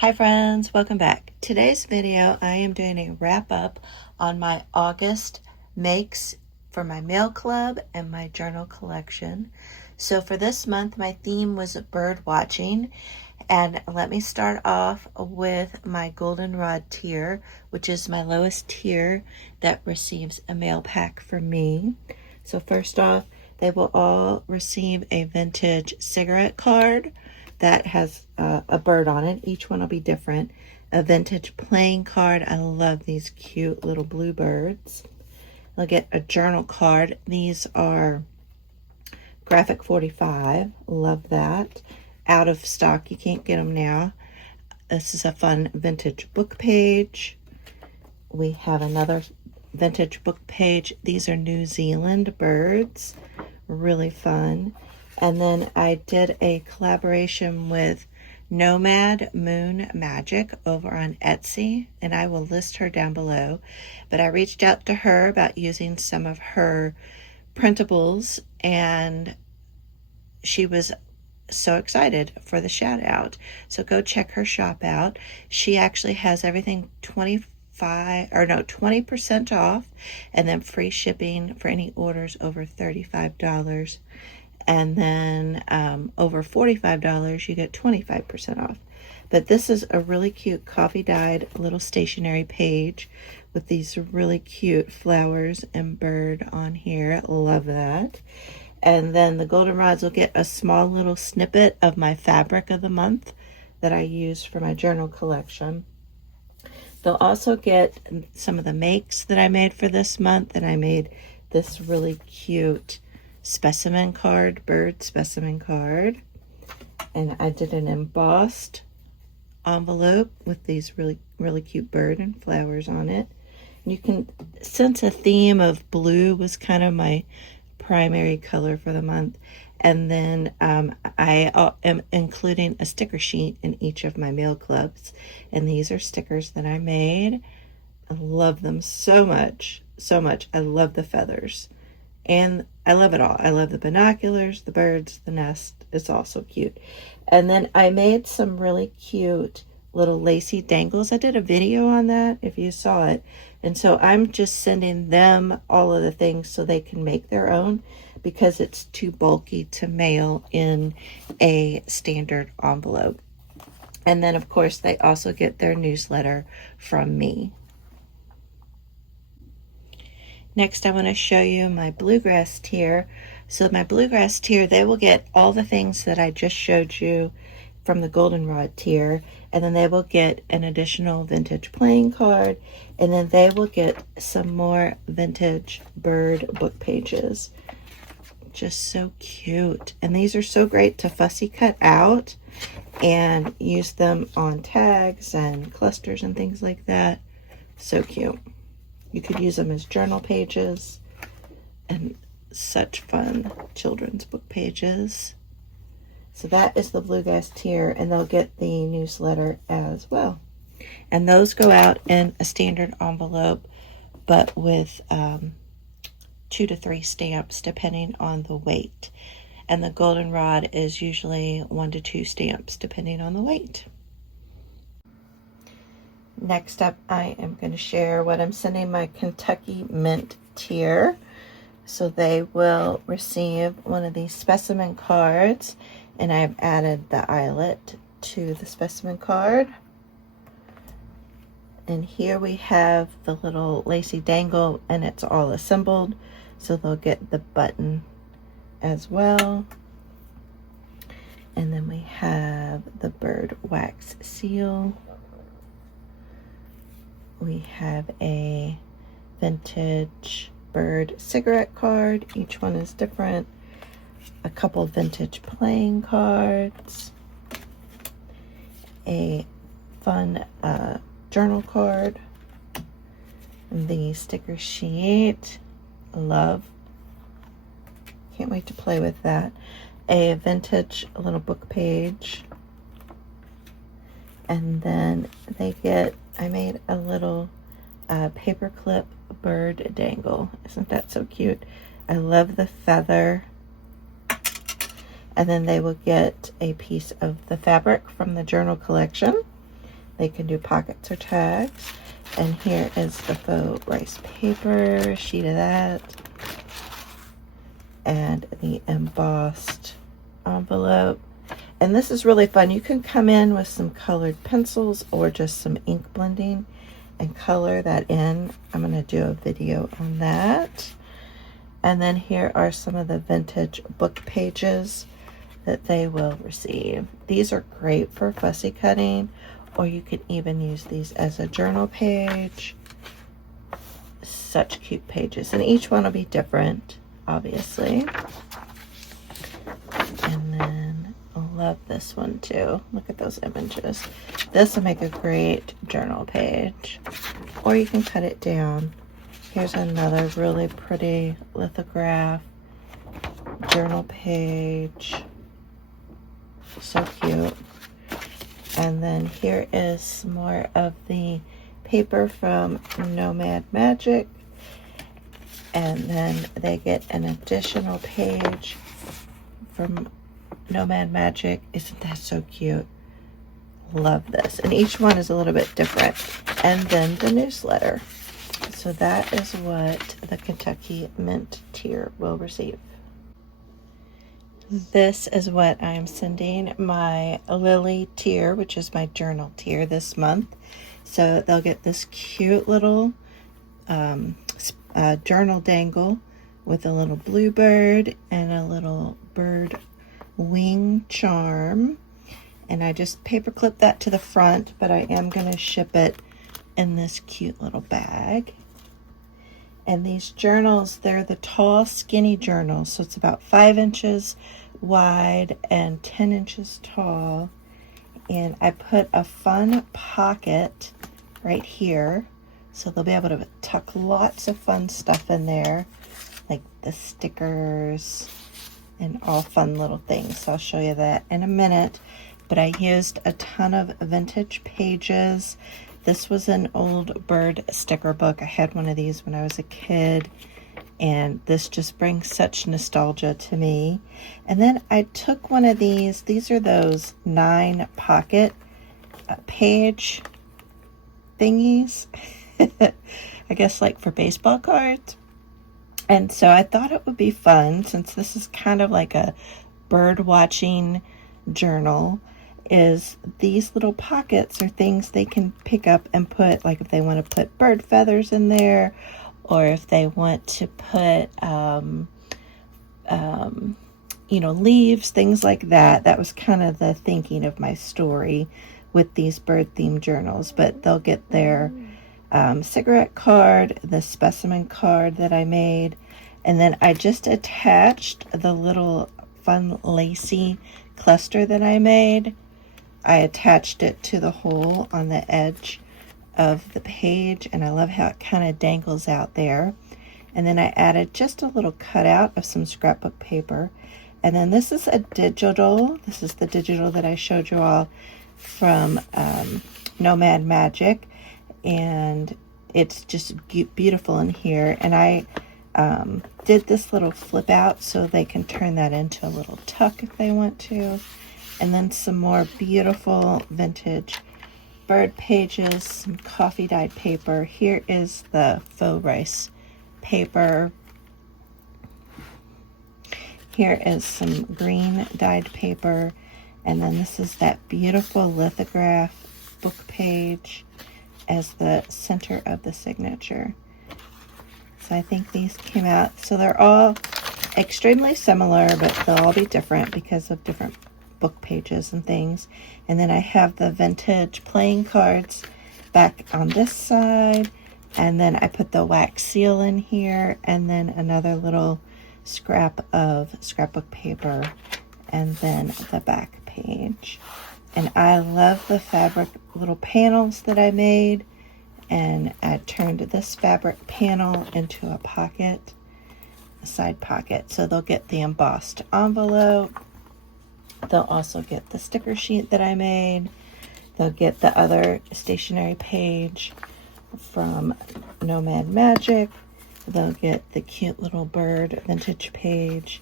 Hi friends, welcome back. Today's video I am doing a wrap up on my August makes for my mail club and my journal collection. So for this month my theme was bird watching, and let me start off with my goldenrod tier, which is my lowest tier that receives a mail pack from me. So first off, they will all receive a vintage cigarette card that has a bird on it. Each one will be different. A vintage playing card. I love these cute little blue birds. They'll get a journal card. These are graphic 45. Love that. Out of stock. You can't get them now. This is a fun vintage book page. We have another vintage book page. These are New Zealand birds. Really fun. And then I did a collaboration with Nomad Moon Magic over on Etsy, and I will list her down below. But I reached out to her about using some of her printables, and she was so excited for the shout out. So go check her shop out. She actually has everything 20% off, and then free shipping for any orders over $35. And then over $45 you get 25% off. But this is a really cute coffee dyed little stationery page with these really cute flowers and bird on here. Love that. And then the goldenrods will get a small little snippet of my fabric of the month that I use for my journal collection. They'll also get some of the makes that I made for this month, and I made this really cute specimen card, bird specimen card, and I did an embossed envelope with these really cute bird and flowers on it. And you can sense a theme of blue was kind of my primary color for the month. And then I am including a sticker sheet in each of my mail clubs, and these are stickers that I made. I love them so much. I love the feathers. And I love it all. I love the binoculars, the birds, the nest. It's all so cute. And then I made some really cute little lacy dangles. I did a video on that if you saw it. And so I'm just sending them all of the things so they can make their own, because it's too bulky to mail in a standard envelope. And then of course they also get their newsletter from me. Next, I want to show you my bluegrass tier. So my bluegrass tier, they will get all the things that I just showed you from the goldenrod tier, and then they will get an additional vintage playing card, and then they will get some more vintage bird book pages. Just so cute. And these are so great to fussy cut out and use them on tags and clusters and things like that. So cute. You could use them as journal pages, and such fun children's book pages. So that is the bluegrass tier, and they'll get the newsletter as well. And those go out in a standard envelope, but with 2 to 3 stamps depending on the weight. And the goldenrod is usually 1 to 2 stamps depending on the weight. Next up, I am going to share what I'm sending my Kentucky Mint tier. So they will receive one of these specimen cards, and I've added the eyelet to the specimen card. And here we have the little lacy dangle, and it's all assembled, so they'll get the button as well. And then we have the bird wax seal. We have a vintage bird cigarette card. Each one is different. A couple vintage playing cards. A fun journal card. The sticker sheet. Love. Can't wait to play with that. A vintage little book page. And then they get, I made a little paperclip bird dangle. Isn't that so cute? I love the feather. And then they will get a piece of the fabric from the journal collection. They can do pockets or tags. And here is the faux rice paper, a sheet of that, and the embossed envelope. And this is really fun. You can come in with some colored pencils or just some ink blending and color that in. I'm going to do a video on that. And then here are some of the vintage book pages that they will receive. These are great for fussy cutting, or you can even use these as a journal page. Such cute pages, and each one will be different, obviously. And then I love this one too. Look at those images. This will make a great journal page, or you can cut it down. Here's another really pretty lithograph journal page. So cute. And then here is some more of the paper from Nomad Magic. And then they get an additional page from Nomad Magic. Isn't that so cute? Love this. And each one is a little bit different. And then the newsletter. So that is what the Kentucky Mint tier will receive. This is what I'm sending my Lily tier, which is my journal tier, this month. So they'll get this cute little journal dangle with a little bluebird and a little bird wing charm. And I just paper clip that to the front, but I am going to ship it in this cute little bag. And these journals, they're the tall, skinny journals. So it's about 5 inches wide and 10 inches tall. And I put a fun pocket right here. So they'll be able to tuck lots of fun stuff in there, like the stickers and all fun little things. So I'll show you that in a minute. But I used a ton of vintage pages. This was an old bird sticker book. I had one of these when I was a kid, and this just brings such nostalgia to me. And then I took one of these. These are those 9 pocket page thingies. I guess like for baseball cards. And so I thought it would be fun, since this is kind of like a bird watching journal, is these little pockets are things they can pick up and put, like if they want to put bird feathers in there, or if they want to put leaves, things like that. That was kind of the thinking of my story with these bird themed journals. But they'll get their cigarette card, the specimen card that I made, and then I just attached the little fun lacy cluster that I made. I attached it to the hole on the edge of the page, and I love how it kind of dangles out there. And then I added just a little cutout of some scrapbook paper. And then this is a digital. This is the digital that I showed you all from Nomad Magic, and it's just beautiful in here. And I did this little flip out so they can turn that into a little tuck if they want to. And then some more beautiful vintage bird pages, some coffee dyed paper. Here is the faux rice paper. Here is some green dyed paper. And then this is that beautiful lithograph book page as the center of the signature. So I think these came out. So they're all extremely similar, but they'll all be different because of different book pages and things. And then I have the vintage playing cards back on this side, and then I put the wax seal in here, and then another little scrap of scrapbook paper, and then the back page. And I love the fabric little panels that I made, and I turned this fabric panel into a pocket, a side pocket. So they'll get the embossed envelope. They'll also get the sticker sheet that I made. They'll get the other stationery page from Nomad Magic. They'll get the cute little bird vintage page,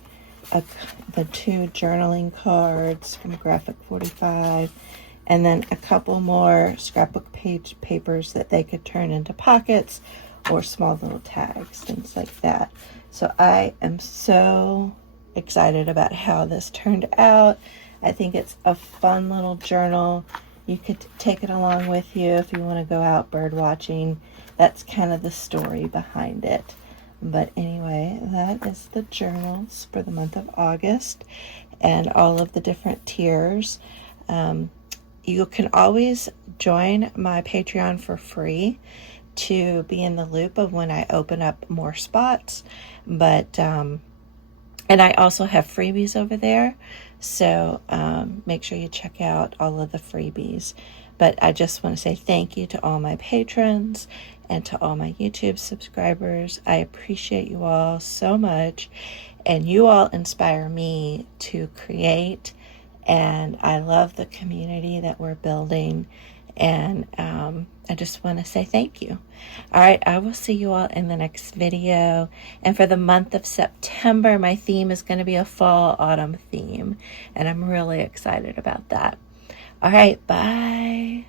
the 2 journaling cards from Graphic 45, and then a couple more scrapbook page papers that they could turn into pockets or small little tags, things like that. So I am so excited about how this turned out. I think it's a fun little journal. You could take it along with you if you want to go out bird watching. That's kind of the story behind it. But anyway, that is the journals for the month of August and all of the different tiers. You can always join my Patreon for free to be in the loop of when I open up more spots. But and I also have freebies over there, so make sure you check out all of the freebies. But I just want to say thank you to all my patrons and to all my YouTube subscribers. I appreciate you all so much, and you all inspire me to create, and I love the community that we're building, and I just want to say thank you. All right, I will see you all in the next video. And for the month of September, my theme is going to be a fall-autumn theme, and I'm really excited about that. All right, bye.